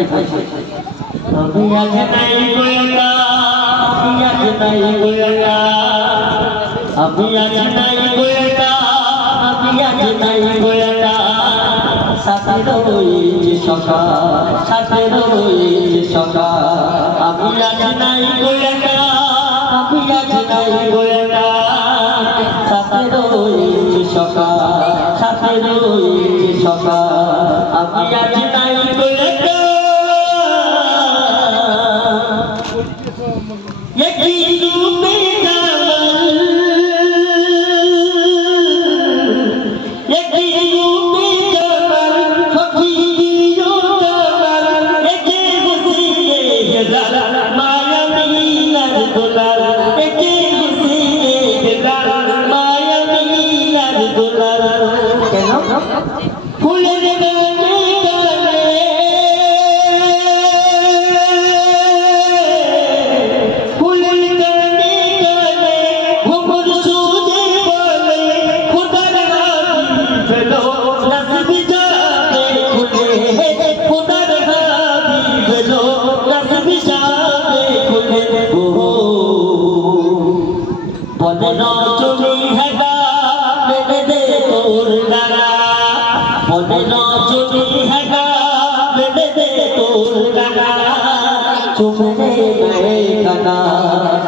अभी आज नहीं गोयला, अभी आज नहीं गोयला, अभी आज नहीं गोयला, अभी आज नहीं गोयला। साथे রয়েছে সকাল, সাথে রয়েছে সকাল। अभी आज नहीं गोयला, अभी आज नहीं गोयला। साथे রয়েছে সকাল, সাথে রয়েছে সকাল। अभी आज नहीं गोयला।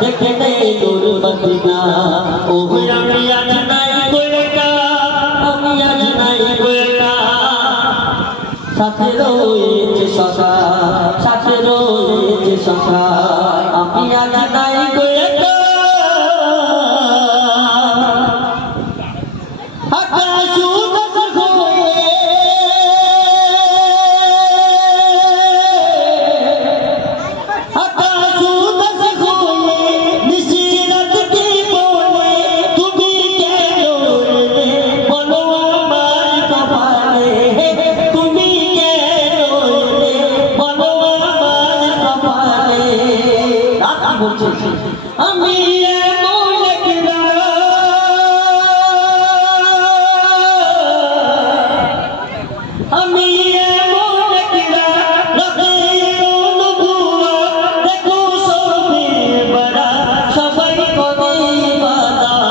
देखने दूर मदीना ओ আমি আজ নাই গোয়েকা আমি আজ নাই গোয়েকা সাথে রয়েছে সকাল সাথে রয়েছে সকাল আমি আজ নাই গোয়েকা আকাশ উদাস হয়ে আমি এমন একলা আমি এমন একলা রবের নবুয়া দেখো সবে বড়া সবাই করে ইবাদত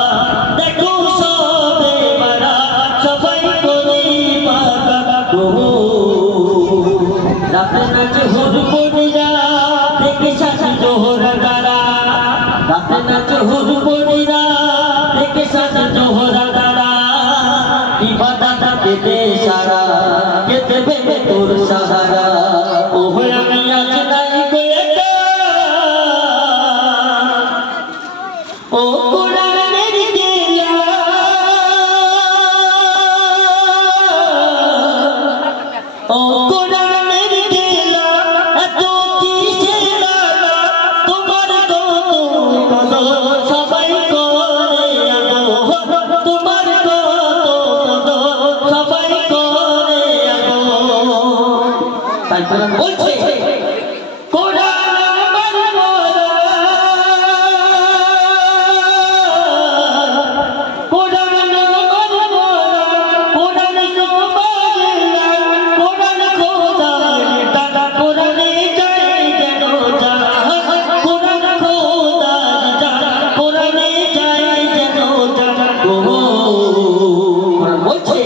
দেখো সবে বড়া সবাই করে ইবাদত রাতে নাচ হুর পড়িয়া দেখে শাসি জোহর দাঁড়া রাতে নাচ হুর পড়িয়া দেখে শাসি জোহর দাঁড়া ইবাদত পেতে সারা কে দেবে তোর সাহারা ও আমি আজ নাই গোয়েকা ও কোরআনের কেলা ও কোরআনের কেলা এত কিসের আলা তোমার কত সবাই করে আগো তোমার কত সবাই করে আগো তাই কোরআন বলছে কোরআন আমার মোরা কোরআন আমার মোরা কোরআন সবার কোরআন খোদার দাদা কোরআনে যাই যেন যা কোরআন খোদার যা কোরআনে যাই যেন যা কোরআন বলছে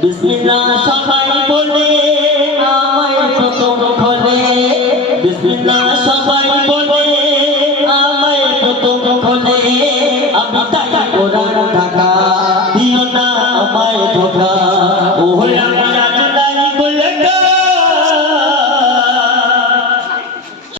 বিসমিল্লাহ সবাই বলে